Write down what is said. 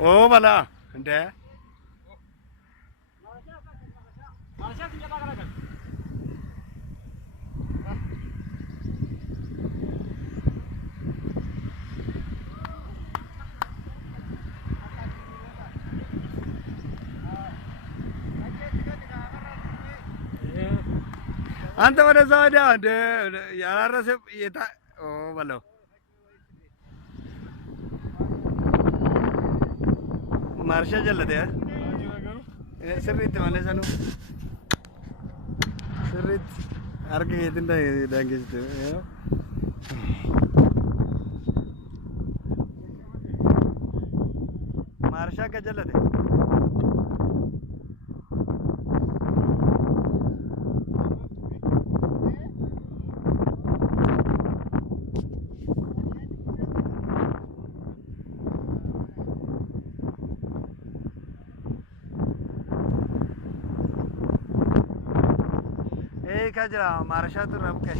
Oh bala, ente. Anta pada saja ente, ya rasa ya tak. Oh bala. Marsha jallate ya. Sirriitti malee sanuu sirriitti harka keetiin daangessitu maarshaa akka jallate ee kaa jira maarshaatu irraa buqqee